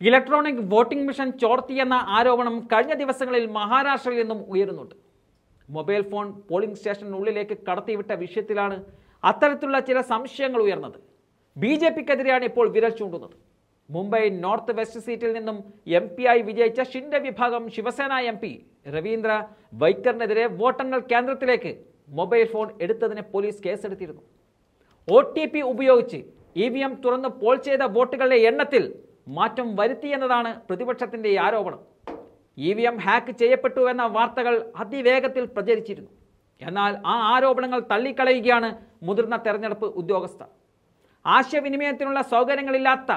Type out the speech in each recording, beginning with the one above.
Electronic voting machine ചോർത്തിയെന്ന ആരോപണം കഴിഞ്ഞ ദിവസങ്ങളിൽ മഹാരാഷ്ട്രയിൽ നിന്നും ഉയരുന്നുണ്ട്. മൊബൈൽ ഫോൺ പോളിംഗ് സ്റ്റേഷനുള്ളിലേക്ക് കടത്തിവിട്ട വിഷയത്തിലാണ് അത്തരത്തിലുള്ള ചില സംശയങ്ങൾ ഉയർന്നത്. BJPക്കെതിരെയാണ് ഇപ്പോൾ വിരൽ ചൂണ്ടുന്നത്. മുംബൈ നോർത്ത് വെസ്റ്റ് സീറ്റിൽ നിന്നും MP ആയി വിജയിച്ച ഷിൻഡെ വിഭാഗം ശിവസേന MP രവീന്ദ്ര വൈക്കറിനെതിരെ വോട്ടെണ്ണൽ കേന്ദ്രത്തിലേക്ക് മൊബൈൽ ഫോൺ എടുത്തതിന് പോലീസ് കേസെടുത്തിരുന്നു. OTP ഉപയോഗിച്ച് EVM തുറന്ന് പോൾ ചെയ്ത വോട്ടുകളുടെ എണ്ണത്തിൽ മാറ്റം വരുത്തിയെന്നതാണ് പ്രതിപക്ഷത്തിന്റെ ആരോപണം. EVM ഹാക്ക് ചെയ്യപ്പെട്ടുവെന്ന വാർത്തകൾ അതിവേഗത്തിൽ പ്രചരിച്ചിരുന്നു. എന്നാൽ ആ ആരോപണങ്ങൾ തള്ളിക്കളയുകയാണ് മുതിർന്ന തെരഞ്ഞെടുപ്പ് ഉദ്യോഗസ്ഥർ. ആശയവിനിമയത്തിനുള്ള സൗകര്യങ്ങളില്ലാത്ത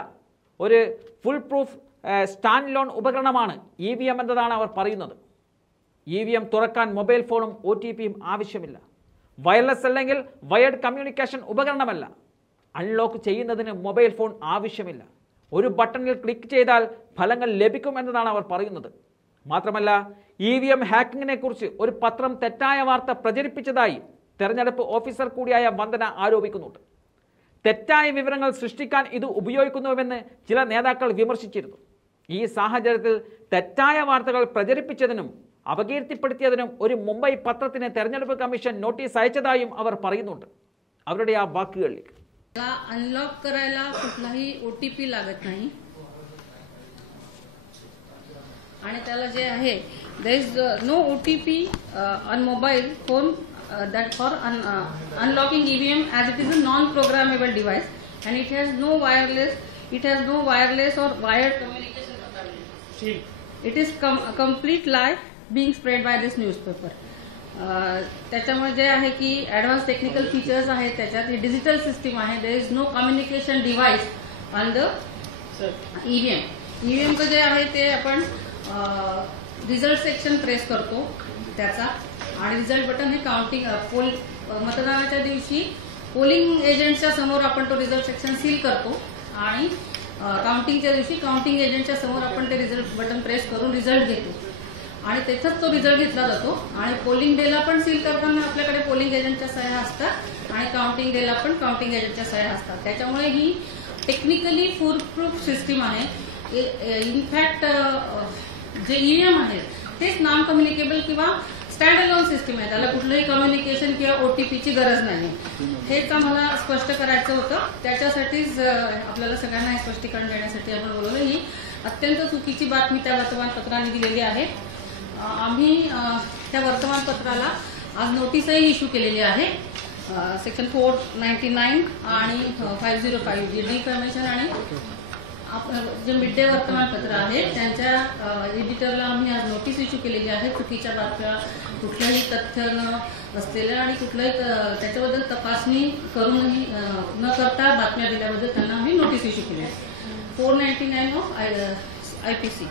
ഒരു ഫുൾ പ്രൂഫ് സ്റ്റാൻഡ് ലോൺ ഉപകരണമാണ് EVM എന്നതാണ് അവർ പറയുന്നത്. EVM തുറക്കാൻ മൊബൈൽ ഫോണും OTPയും ആവശ്യമില്ല. വയർലെസ് അല്ലെങ്കിൽ വയർഡ് കമ്മ്യൂണിക്കേഷൻ ഉപകരണമല്ല. അൺലോക്ക് ചെയ്യുന്നതിന് മൊബൈൽ ഫോൺ ആവശ്യമില്ല. ഒരു ബട്ടണിൽ ക്ലിക്ക് ചെയ്താൽ ഫലങ്ങൾ ലഭിക്കുമെന്നതാണ് അവർ പറയുന്നത്. മാത്രമല്ല EVM ഹാക്കിങ്ങിനെ കുറിച്ച് ഒരു പത്രം തെറ്റായ വാർത്ത പ്രചരിപ്പിച്ചതായി തെരഞ്ഞെടുപ്പ് ഓഫീസർ കൂടിയായ വന്ദന ആരോപിക്കുന്നുണ്ട്. തെറ്റായ വിവരങ്ങൾ സൃഷ്ടിക്കാൻ ഇത് ഉപയോഗിക്കുന്നുവെന്ന് ചില നേതാക്കൾ വിമർശിച്ചിരുന്നു. ഈ സാഹചര്യത്തിൽ തെറ്റായ വാർത്തകൾ പ്രചരിപ്പിച്ചതിനും അപകീർത്തിപ്പെടുത്തിയതിനും ഒരു മുംബൈ പത്രത്തിന് തെരഞ്ഞെടുപ്പ് കമ്മീഷൻ നോട്ടീസ് അയച്ചതായും അവർ പറയുന്നുണ്ട്. അവരുടെ ആ വാക്കുകളിലേക്ക് अनलॉक करायला कुठलाही OTP लागत नाही आणि त्याला जे आहे there is no OTP on mobile phone that for unlocking EVM as it is a non-programmable device and it has no wireless or wired communication capability. It is complete lie being spread by this newspaper. त्याच्यामुळे जे आहे की advance technical features आहेत त्याच्यात digital system आहे. There is no communication device on the EVM जे आहे ते आपण रिझल्ट सेक्शन प्रेस करतो त्याचा आणि रिझल्ट बटन हे काउंटिंग मतदानाच्या दिवशी पोलिंग एजंटच्या समोर आपण तो रिझल्ट सेक्शन सील करतो आणि काउंटिंगच्या दिवशी काउंटिंग एजंटच्या समोर आपण ते रिझल्ट बटन प्रेस करून रिझल्ट घेतो आणि तेथेच तो रिझल्ट घेतला जातो. आणि पोलिंग डेला पण सील करताना आपल्याकडे पोलिंग एजंटच्या सह्या असतात आणि काउंटिंग डेला पण काउंटिंग एजंटच्या सह्या असतात. त्याच्यामुळे ही टेक्निकली फुल प्रूफ सिस्टीम आहे. इनफॅक्ट जे EVM आहे तेच नॉन कम्युनिकेबल किंवा स्टँड अलोन सिस्टीम आहे. त्याला कुठलंही कम्युनिकेशन किंवा OTPची गरज नाही. हेच आम्हाला स्पष्ट करायचं होतं. त्याच्यासाठीच आपल्याला सगळ्यांना हे स्पष्टीकरण देण्यासाठी आपण बोलवलं. ही अत्यंत चुकीची बातमी त्या वर्तमानपत्राने दिलेली आहे. आम्ही त्या वर्तमानपत्राला आज नोटीसही इश्यू केलेली आहे. सेक्शन 499 आणि 505 जे डिफॅमेशन आणि जे मिड डे वर्तमानपत्र आहे त्यांच्या एडिटरला आम्ही आज नोटीस इश्यू केलेली आहे. चुकीच्या बातम्या कुठल्याही तथ्य न असलेल्या आणि कुठल्याही त्याच्याबद्दल तपासणी करूनही न करता बातम्या दिल्याबद्दल त्यांना आम्ही नोटीस इश्यू केली आहे. 499 ऑफ IPC.